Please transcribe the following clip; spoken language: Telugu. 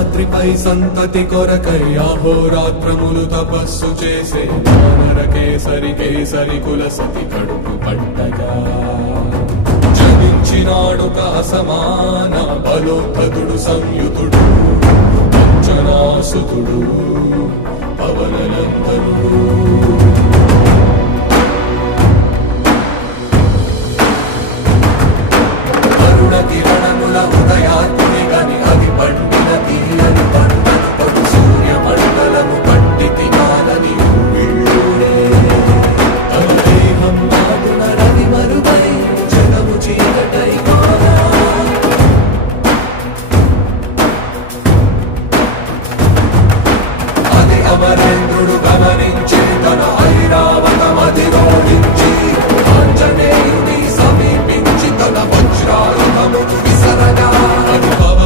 శేషాద్రిపై సంతతి కొరకై అహోరాత్రములు తపస్సు చేసే వానర కేసరి కేసరి కుల సతి కడుపు పట్టగా జనించినాడొక అసమాన బలోద్ధతుడు సంయుతుడు అంజనాసుతుడు పవననందనుడు.